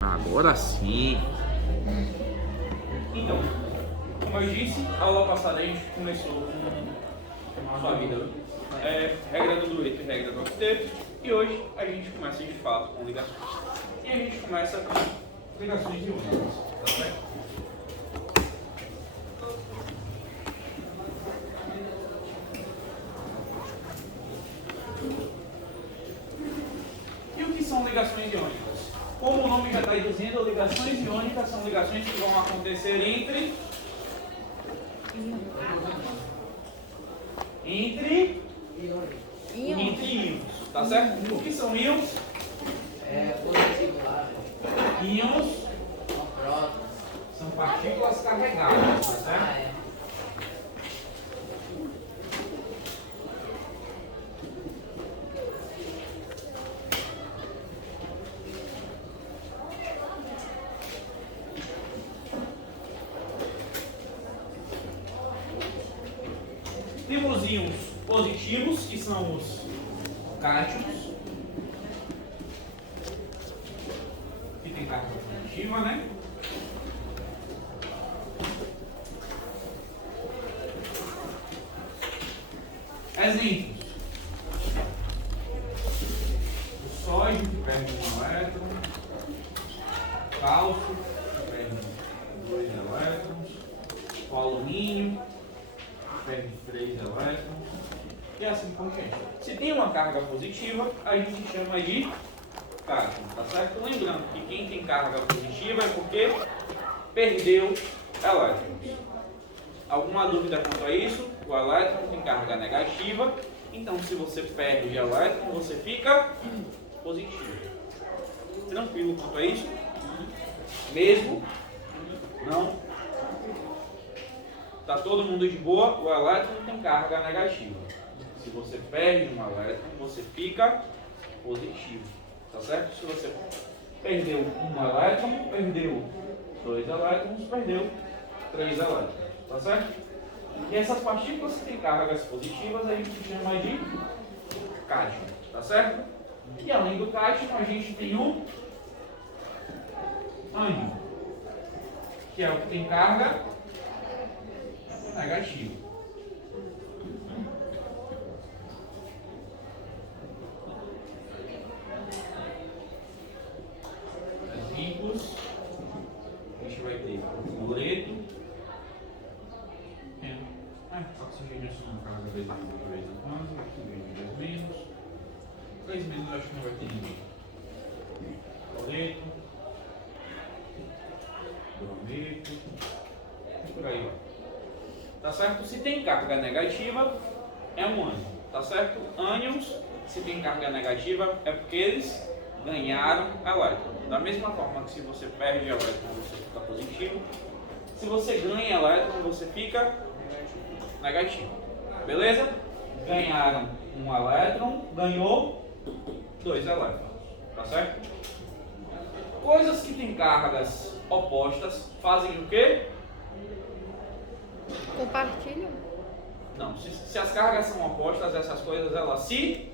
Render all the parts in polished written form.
Agora sim. Então, como eu disse, a aula passada a gente começou com sua vida, regra do dueto e regra do octeto, e hoje a gente começa de fato com ligações. E a gente começa com ligações iônicas, tá certo? E o que são ligações iônicas? Como o nome já está dizendo, ligações iônicas são ligações que vão acontecer entre íons, tá certo? O que são íons? Íons são partículas carregadas, tá certo? Temos íons positivos, que são os cátions, que tem carga positiva, né? Exemplos: o sódio, que perde um elétron, cálcio, que perde 2 elétrons, o alumínio, perde 3 elétrons, e assim por diante. Se tem uma carga positiva, a gente chama de cátion, tá certo? Lembrando que quem tem carga positiva é porque perdeu elétrons. Alguma dúvida quanto a isso? O elétron tem carga negativa, então se você perde elétron, você fica positivo. Tranquilo quanto a isso? Mesmo? Não? Tá todo mundo de boa? O elétron tem carga negativa. Se você perde um elétron, você fica positivo. Tá certo? Se você perdeu um elétron, perdeu 2 elétrons, perdeu 3 elétrons. Tá certo? E essas partículas que têm cargas positivas a gente chama de cátion. Tá certo? E além do cátion, a gente tem o ânion, que é o que tem carga negativa. Exemplos: a gente vai ter fluoreto, oxigênio soma carga vezes de vez em quando, oxigênio 2 menos. 3 menos acho que não vai ter ninguém. Fluoreto, brometo, e por aí vai. Tá certo? Se tem carga negativa, é um ânion. Tá certo? Ânions, se tem carga negativa, é porque eles ganharam elétron. Da mesma forma que se você perde elétron, você fica positivo. Se você ganha elétron, você fica negativo. Beleza? Ganharam um elétron, ganhou 2 elétrons. Tá certo? Coisas que têm cargas opostas fazem o quê? Compartilham? Não, se as cargas são opostas, essas coisas elas se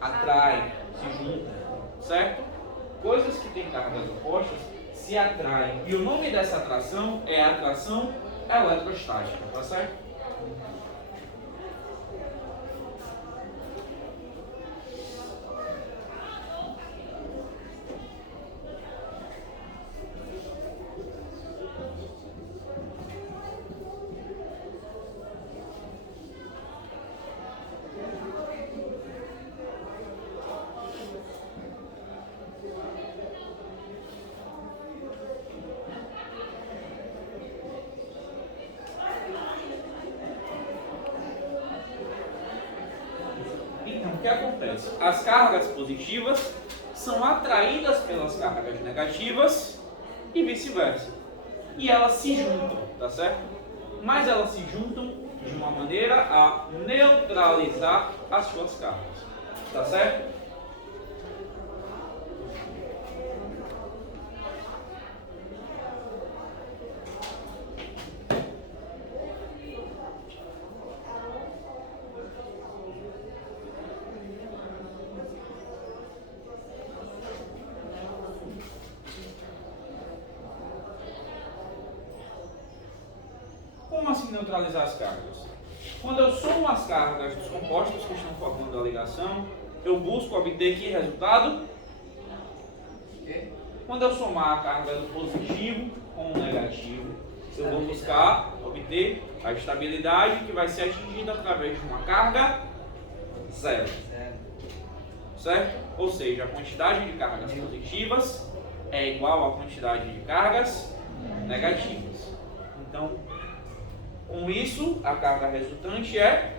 atraem, se juntam, certo? Coisas que têm cargas opostas se atraem. E o nome dessa atração é atração eletrostática, tá certo? O que acontece? As cargas positivas são atraídas pelas cargas negativas e vice-versa. E elas se juntam, tá certo? Mas elas se juntam de uma maneira a neutralizar as suas cargas, tá certo? assim neutralizar as cargas? Quando eu somo as cargas dos compostos que estão formando a ligação, eu busco obter que resultado? Quando eu somar a carga do positivo com o negativo, eu vou buscar obter a estabilidade que vai ser atingida através de uma carga zero. Certo? Ou seja, a quantidade de cargas positivas é igual à quantidade de cargas negativas. Então, com isso, a carga resultante é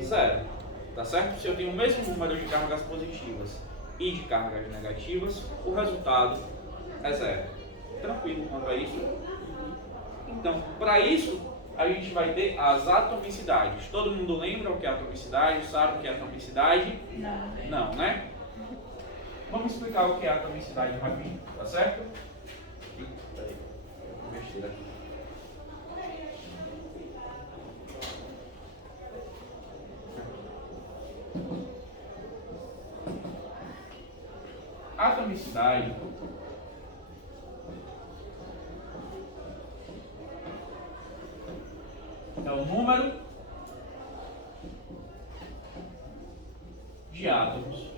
zero. Tá certo? Se eu tenho o mesmo número de cargas positivas e de cargas negativas, o resultado é zero. Tranquilo quanto a isso? Então, para isso, a gente vai ter as atomicidades. Todo mundo lembra o que é atomicidade? Sabe o que é atomicidade? Não, né? Vamos explicar o que é atomicidade rapidinho, tá certo? Peraí, besteira aqui. Atomicidade é o número de átomos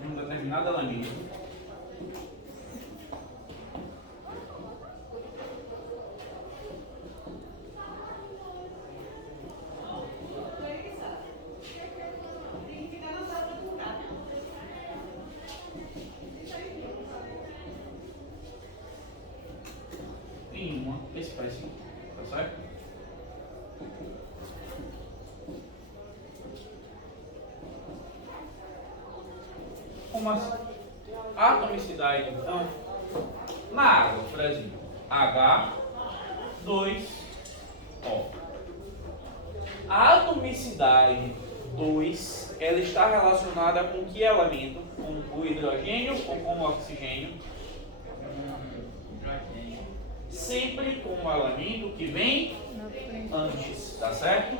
de um determinado elemento em uma espécie, tá certo? Como assim? A atomicidade, então, na água, por exemplo, H2O. A atomicidade 2, ela está relacionada com que elemento? Com o hidrogênio ou com o oxigênio? Sempre com o elemento que vem antes, tá certo?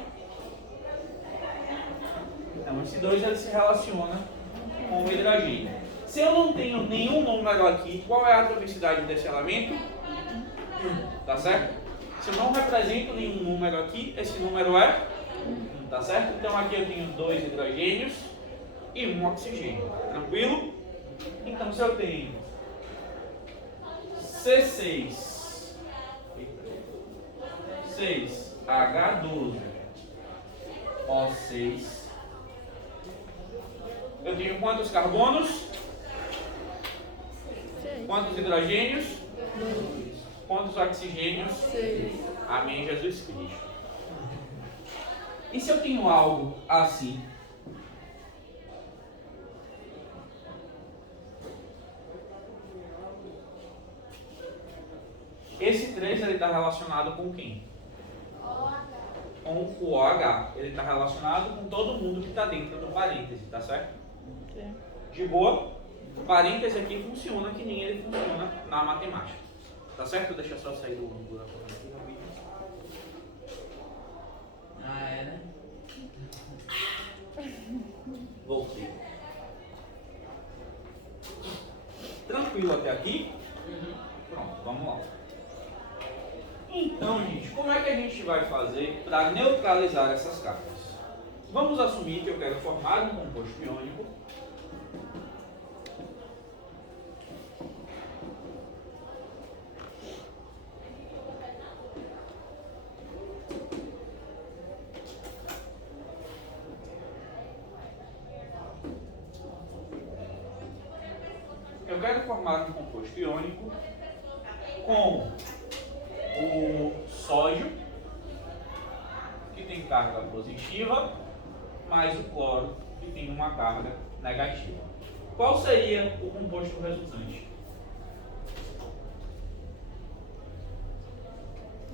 Então, esse 2 ele se relaciona com o hidrogênio. Se eu não tenho nenhum número aqui, qual é a atomicidade desse elemento? 1, tá certo? Se eu não represento nenhum número aqui, esse número é 1, tá certo? Então aqui eu tenho 2 hidrogênios e 1 oxigênio, tranquilo? Então se eu tenho C6, 6H12O6, eu tenho quantos carbonos? Quantos hidrogênios? 2. Quantos oxigênios? 6. Amém, Jesus Cristo. E se eu tenho algo assim? Esse 3 ele está relacionado com quem? Com o OH. Ele está relacionado com todo mundo que está dentro do parêntese, tá certo? Sim. De boa? O parêntese aqui funciona que nem ele funciona na matemática. Tá certo? Deixa eu só sair do ângulo da coluna aqui rapidinho. Né? Voltei. Tranquilo até aqui? Pronto, vamos lá. Então, gente, como é que a gente vai fazer para neutralizar essas cargas? Vamos assumir que eu quero formar um composto iônico. Eu quero formar um composto iônico com o sódio, que tem carga positiva, mais o cloro, que tem uma carga negativa. Qual seria o composto resultante?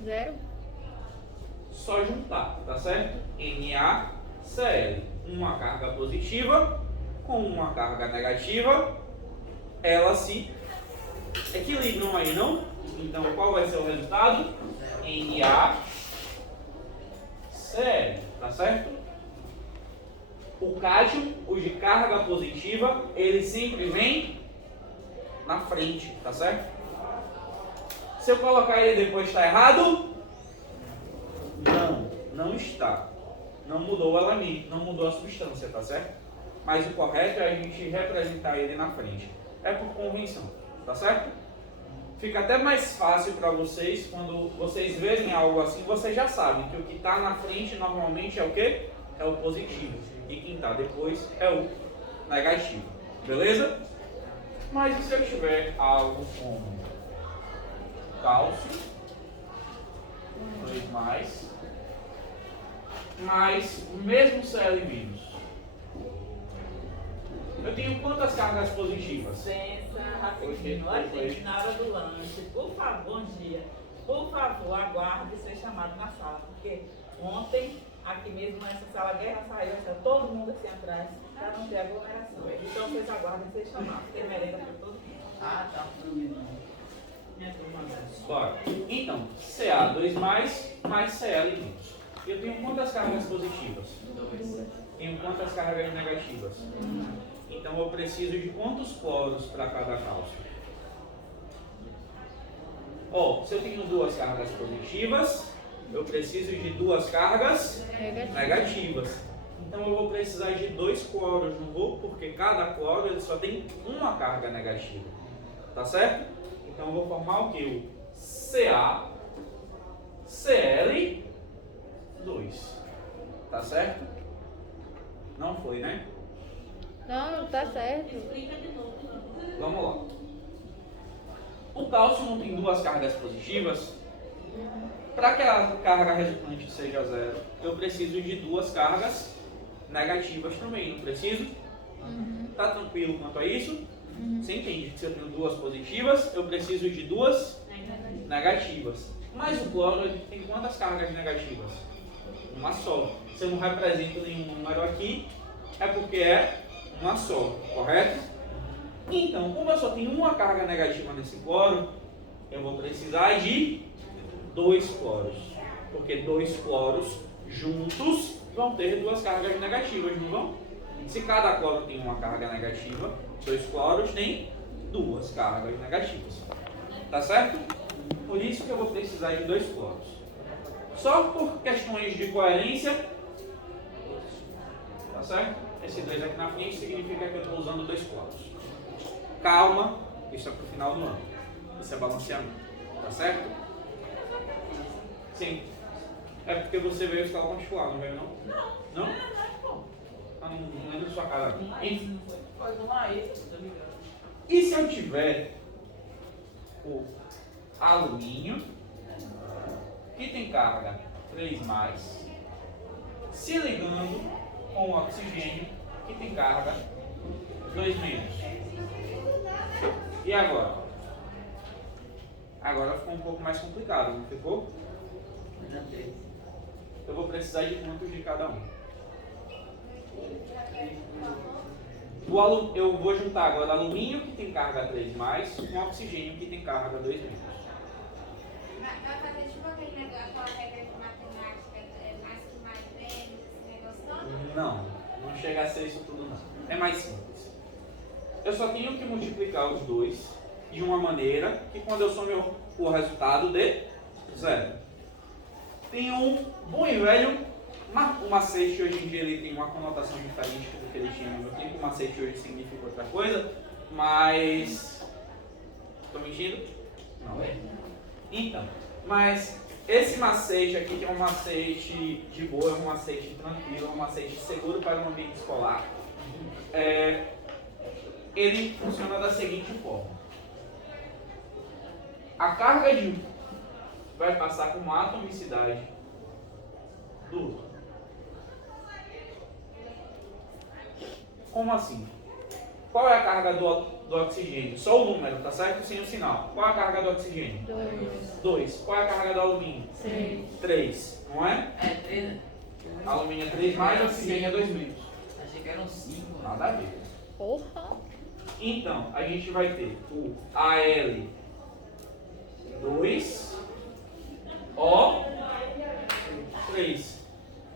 0. Só juntar, tá certo? NaCl, uma carga positiva com uma carga negativa, elas se equilibram aí, não? Então, qual vai ser o resultado? NaCl, tá certo? O cátion, o de carga positiva, ele sempre vem na frente, tá certo? Se eu colocar ele depois está errado? Não, não está. Não mudou o elemento, não mudou a substância, tá certo? Mas o correto é a gente representar ele na frente. É por convenção, tá certo? Fica até mais fácil para vocês, quando vocês verem algo assim, vocês já sabem que o que está na frente normalmente é o quê? É o positivo. E quem está depois é o negativo. Beleza? Mas e se eu tiver algo como cálcio, 2 mais o mesmo Cl-, eu tenho quantas cargas positivas? Pensa rapidinho. Olha, gente, na hora do lanche, por favor, bom dia. Por favor, aguarde ser chamado na sala, porque ontem, aqui mesmo nessa sala, a guerra saiu, está todo mundo assim atrás, para não ter aglomeração. Então, vocês aguardem ser chamados, tem merenda para todo mundo. Ah, tá. Minha turma. Bora. Então, Ca2 mais Cl-. Eu tenho quantas cargas positivas? 2. Tenho quantas cargas negativas? Então eu preciso de quantos cloros para cada cálcio? Se eu tenho 2 cargas positivas, eu preciso de 2 cargas negativas. Então eu vou precisar de 2 cloros, não vou? Porque cada cloro ele só tem uma carga negativa. Tá certo? Então eu vou formar o que? O CaCl2. Tá certo? Não foi, né? Não tá certo. Vamos lá. O cálcio não tem 2 cargas positivas. Para que a carga resultante seja 0, eu preciso de 2 cargas negativas também, não preciso? Tá tranquilo quanto a isso? Você entende que se eu tenho 2 positivas, eu preciso de 2 negativas. Mas o cloro ele tem quantas cargas negativas? Uma só. Se eu não represento nenhum número aqui, é porque é uma só, correto? Então, como eu só tenho uma carga negativa nesse cloro, eu vou precisar de 2 cloros. Porque 2 cloros juntos vão ter 2 cargas negativas, não vão? Se cada cloro tem uma carga negativa, 2 cloros têm 2 cargas negativas. Tá certo? Por isso que eu vou precisar de 2 cloros. Só por questões de coerência, tá certo? Esse 2 aqui na frente significa que eu estou usando 2 cloros. Calma, isso é para o final do ano. Isso é balanceamento, tá certo? Sim. É porque você veio escola particular, não veio não? Não. Não? Não lembro da sua cara. E se eu tiver o alumínio, que tem carga 3+, se ligando com o oxigênio, que tem carga 2-. E agora? Agora ficou um pouco mais complicado, não ficou? Eu vou precisar de quantos de cada um? Eu vou juntar agora alumínio, que tem carga 3+, com oxigênio, que tem carga 2-. Vai fazer tipo aquele negócio, aquela regra de matemática, mais que mais menos, esse negócio todo? Não chega a ser isso tudo não. É mais simples. Eu só tenho que multiplicar os dois de uma maneira que quando eu somo o resultado dê 0. Tem um bom e velho, o macete hoje em dia ele tem uma conotação diferente do que ele tinha no meu tempo. O macete hoje significa outra coisa, mas... Estou mentindo? Não é? Então, mas esse macete aqui, que é um macete de boa, é um macete tranquilo, é um macete seguro para um ambiente escolar, ele funciona da seguinte forma. A carga de um vai passar com uma atomicidade do outro. Como assim? Qual é a carga do oxigênio? Só o número, tá certo? Sem o sinal. Qual é a carga do oxigênio? 2. Qual é a carga do alumínio? 3. Não é? É, 3. Alumínio é 3+, oxigênio é 2-. Achei que eram 5. Nada a ver. Porra! Então, a gente vai ter o Al2O3.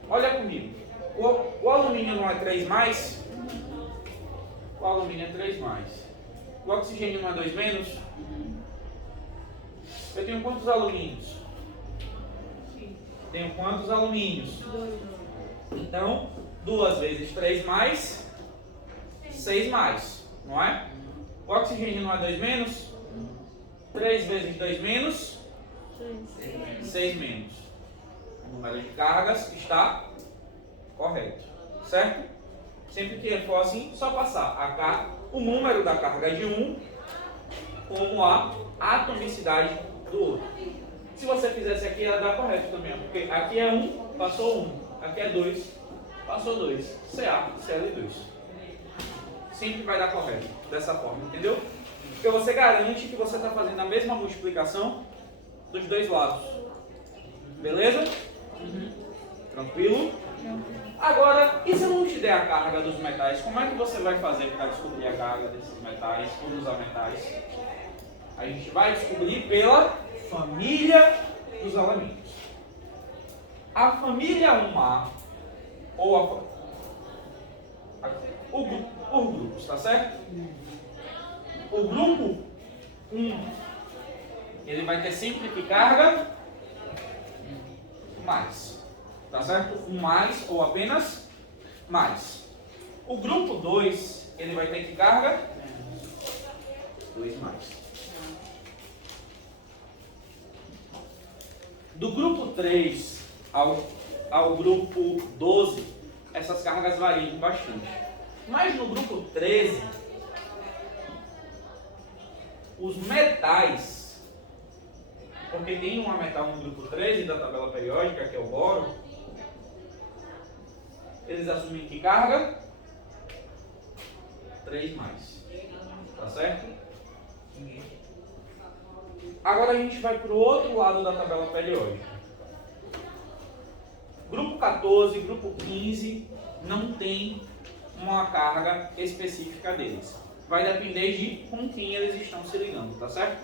Olha comigo. O alumínio não é 3+? O alumínio é 3+. O oxigênio não é 2-? Eu tenho quantos alumínios? Tenho quantos alumínios? Então, 2 vezes 3 mais, 6 mais, não é? O oxigênio não é 2 menos? 3 vezes 2 menos, 6 menos. O número de cargas está correto, certo? Sempre que for assim, só passar o número da carga de um como a atomicidade do outro. Se você fizesse aqui, ia dar correto também, porque aqui é 1, passou 1. Aqui é 2, passou 2. Ca, Cl2. Sempre vai dar correto, dessa forma, entendeu? Porque você garante que você está fazendo a mesma multiplicação dos dois lados. Beleza? Tranquilo? Agora, e se eu não te der a carga dos metais, como é que você vai fazer para descobrir a carga desses metais, por usar metais? A gente vai descobrir pela família dos elementos. A família 1A, ou por grupos, tá certo? O grupo 1, ele vai ter sempre que carga mais, tá certo? Um mais ou apenas mais. O grupo 2, ele vai ter que carga 2 mais. Do grupo 3 ao grupo 12, essas cargas variam bastante. Mas no grupo 13, os metais, porque tem um metal no grupo 13 da tabela periódica, que é o boro, eles assumem que carga 3 mais. Tá certo? Agora a gente vai para o outro lado da tabela periódica. Grupo 14, grupo 15 não tem uma carga específica deles. Vai depender de com quem eles estão se ligando, tá certo?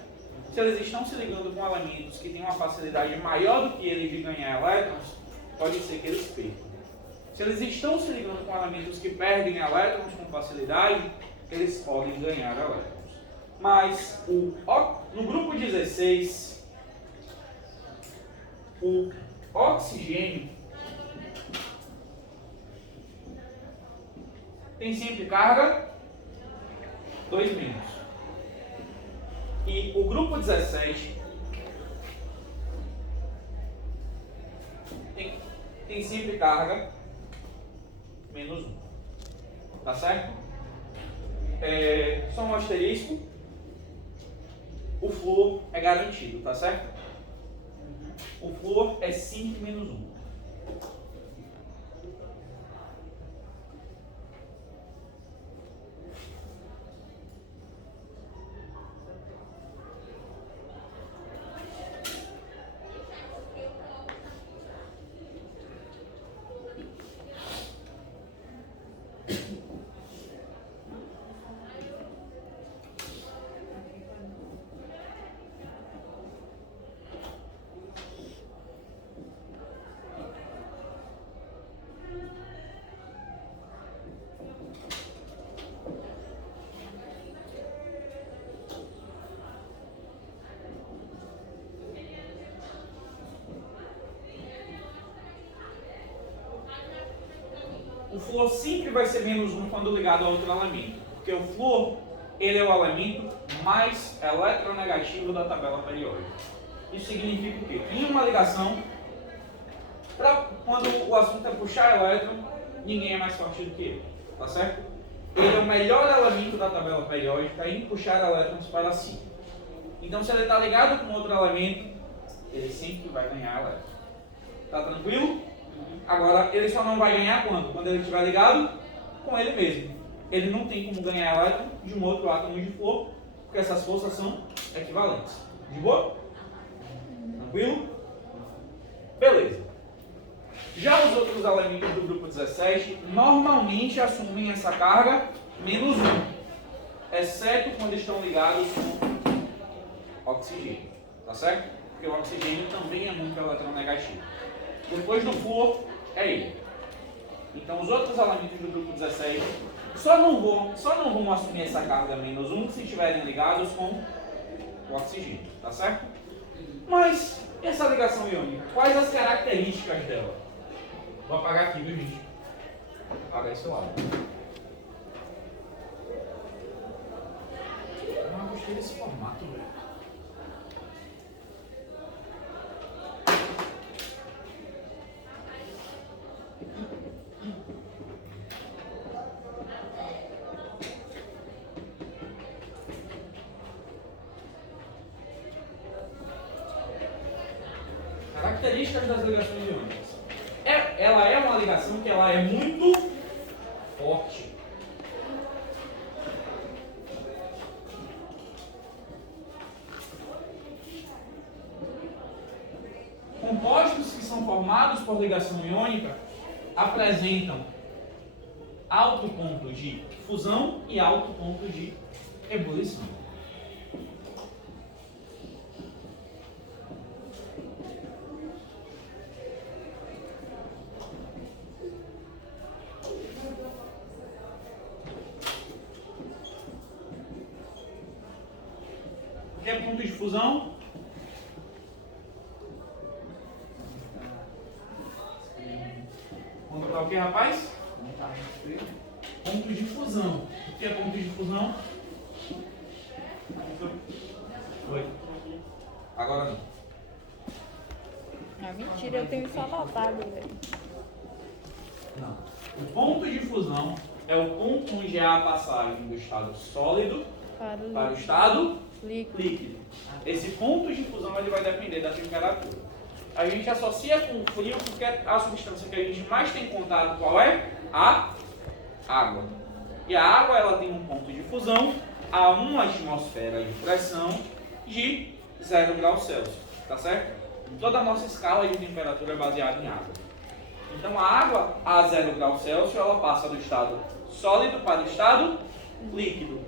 Se eles estão se ligando com elementos que têm uma facilidade maior do que eles de ganhar elétrons, pode ser que eles percam. Se eles estão se ligando com elementos que perdem elétrons com facilidade, eles podem ganhar elétrons. Mas no grupo 16, o oxigênio tem sempre carga 2 menos. E o grupo 17 tem sempre carga menos 1. Tá certo? Só um asterisco. O flúor é garantido, tá certo? O flúor é 5 menos 1. O flúor sempre vai ser menos 1 quando ligado a outro elemento, porque o flúor ele é o elemento mais eletronegativo da tabela periódica. Isso significa o quê? Em uma ligação, quando o assunto é puxar elétron, ninguém é mais forte do que ele, tá certo? Ele é o melhor elemento da tabela periódica em puxar elétrons para si. Então, se ele está ligado com outro elemento, ele sempre vai ganhar elétron. Tá tranquilo? Agora, ele só não vai ganhar quando? Quando ele estiver ligado com ele mesmo. Ele não tem como ganhar elétron de um outro átomo de flúor, porque essas forças são equivalentes. De boa? Tranquilo? Beleza. Já os outros elementos do grupo 17 normalmente assumem essa carga menos 1, exceto quando estão ligados com oxigênio. Tá certo? Porque o oxigênio também é muito eletronegativo. Depois do flúor, é ele. Então, os outros elementos do grupo 17 só não vão assumir essa carga menos 1 se estiverem ligados com o oxigênio, tá certo? Mas, e essa ligação iônica? Quais as características dela? Vou apagar aqui, viu, gente? Apagar esse lado. Eu gostei desse formato, velho. Características das ligações iônicas. Ela é uma ligação que ela é muito forte. Compostos que são formados por ligação iônica apresentam alto ponto de fusão e alto ponto de ebulição. O que é ponto de fusão? Vamos para o que, rapaz? Ponto de fusão. O que é ponto de fusão? Foi. Agora não. Ah, mentira, eu tenho só anotado, velho. Não. O ponto de fusão é o ponto onde há a passagem do estado sólido para o estado líquido. Esse ponto de fusão ele vai depender da temperatura. A gente associa com o frio porque a substância que a gente mais tem contato qual é? A água. E a água ela tem um ponto de fusão a 1 atmosfera de pressão de 0 graus Celsius. Tá certo? Toda a nossa escala de temperatura é baseada em água. Então a água a 0 graus Celsius ela passa do estado sólido para o estado líquido.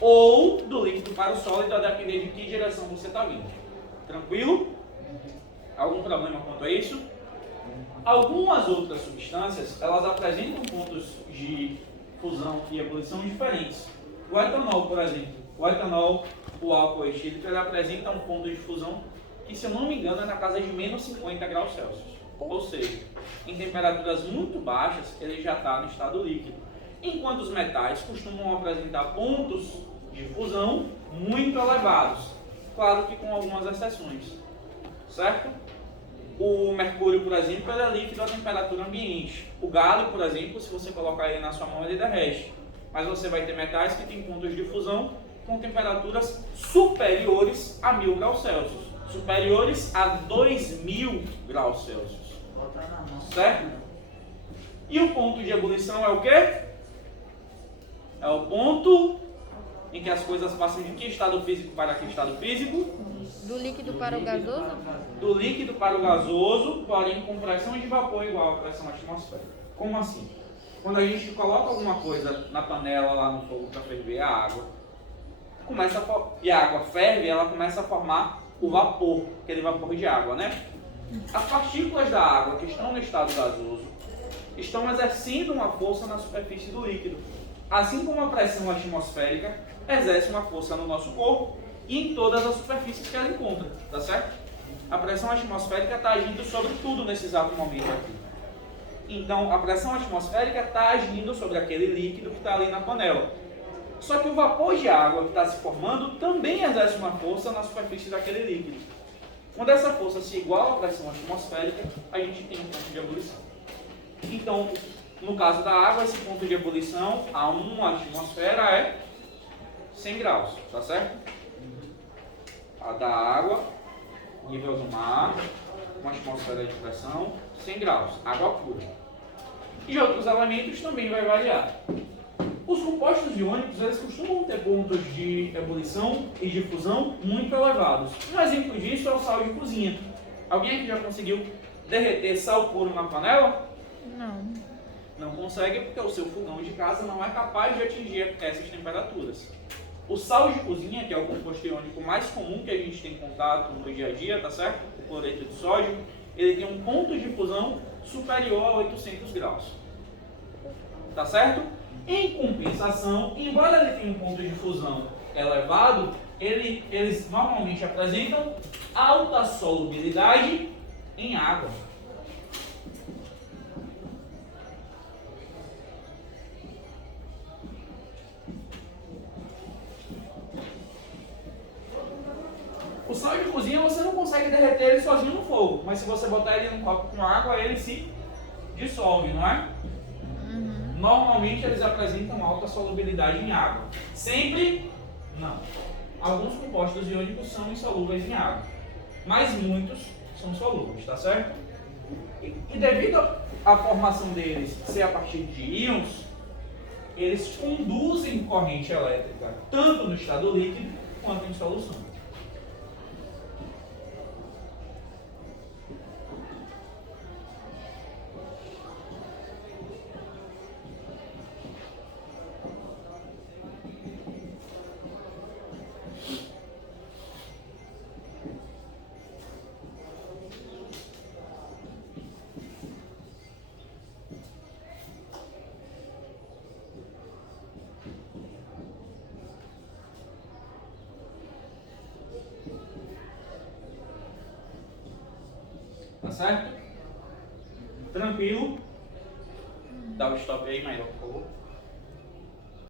Ou do líquido para o sólido, a depender de que direção você está vindo. Tranquilo? Algum problema quanto a isso? Algumas outras substâncias, elas apresentam pontos de fusão e ebulição diferentes. O etanol, por exemplo, o álcool etílico, ele apresenta um ponto de fusão que, se eu não me engano, é na casa de menos 50 graus Celsius. Ou seja, em temperaturas muito baixas, ele já está no estado líquido. Enquanto os metais costumam apresentar pontos de fusão muito elevados. Claro que com algumas exceções. Certo? O mercúrio, por exemplo, ele é líquido à temperatura ambiente. O galho, por exemplo, se você colocar ele na sua mão, ele derrete. Mas você vai ter metais que têm pontos de fusão com temperaturas superiores a 1000 graus Celsius. Superiores a 2000 graus Celsius. Certo? E o ponto de ebulição é o quê? É o ponto em que as coisas passam de que estado físico para que estado físico? Do líquido para o gasoso? Do líquido para o gasoso, porém com pressão de vapor igual à pressão atmosférica. Como assim? Quando a gente coloca alguma coisa na panela lá no fogo para ferver a água, e a água ferve, ela começa a formar o vapor, aquele vapor de água, né? As partículas da água que estão no estado gasoso estão exercendo uma força na superfície do líquido. Assim como a pressão atmosférica exerce uma força no nosso corpo e em todas as superfícies que ela encontra, tá certo? A pressão atmosférica está agindo sobre tudo nesse exato momento aqui. Então, a pressão atmosférica está agindo sobre aquele líquido que está ali na panela. Só que o vapor de água que está se formando também exerce uma força na superfície daquele líquido. Quando essa força se iguala à pressão atmosférica, a gente tem um ponto de ebulição. Então, no caso da água, esse ponto de ebulição a 1 atmosfera é 100 graus, tá certo? A da água, nível do mar, 1 atmosfera de pressão, 100 graus, água pura. E outros elementos também vai variar. Os compostos iônicos, eles costumam ter pontos de ebulição e de fusão muito elevados. Um exemplo disso é o sal de cozinha. Alguém aqui já conseguiu derreter sal puro na panela? Não. Não consegue porque o seu fogão de casa não é capaz de atingir essas temperaturas. O sal de cozinha, que é o composto iônico mais comum que a gente tem contato no dia a dia, tá certo? O cloreto de sódio, ele tem um ponto de fusão superior a 800 graus. Tá certo? Em compensação, embora ele tenha um ponto de fusão elevado, eles normalmente apresentam alta solubilidade em água. O sal de cozinha você não consegue derreter ele sozinho no fogo, mas se você botar ele num copo com água, ele se dissolve, não é? Normalmente eles apresentam alta solubilidade em água. Sempre não. Alguns compostos iônicos são insolúveis em água, mas muitos são solúveis, tá certo? E devido à formação deles ser a partir de íons, eles conduzem corrente elétrica tanto no estado líquido quanto em solução. Tá certo? Tranquilo? Dá o stop aí, Maíra, por favor.